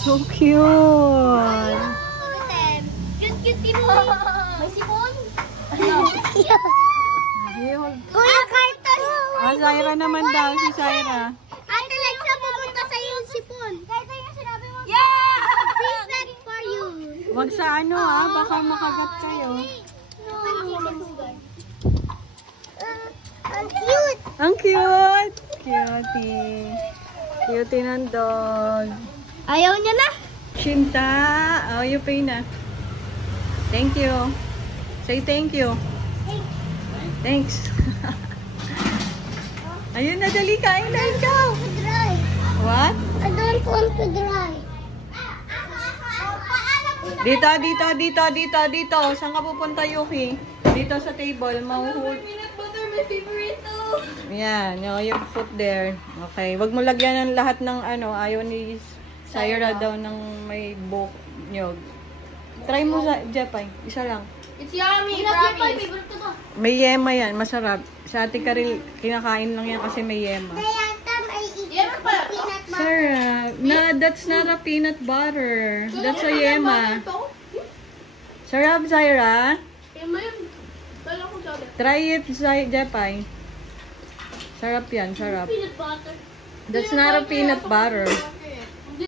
So cute. Cute mo. May sipon. Ayun. Kuya, carton. Ah, Zaira naman daw, si Zaira. Ate Lexa, pupunta sa yung sipon. Kahit yung sinabi mo. Yeah! Perfect for you. Wag sa ano baka makagat kayo. Ang cute. Ang cute. Cutie. Cutie ng dog. Ayaw niya na. Shinta. Oh, you pay na. Thank you. Say thank you. Thanks. Ayun na, dali, kain na ikaw. Dry. What? I don't want to dry. Dito. Saan ka pupunta, Yuki? Dito sa table, mahuhul. Peanut butter, my favorite. Yan, you put there. Okay, wag mo lagyan ng lahat ng ano, ayaw ni Zaira daw ng may buhok nyog. Try mo sa Japay, isa lang. It's yummy, promise. May yema yan, masarap. Sa Ate Karil, kinakain lang yan kasi may yema. Sarah, that's not a peanut butter. That's a yema. Sarap, Zaira. Try it, Japay. Sarap yan, sarap. Peanut butter. That's not a peanut butter.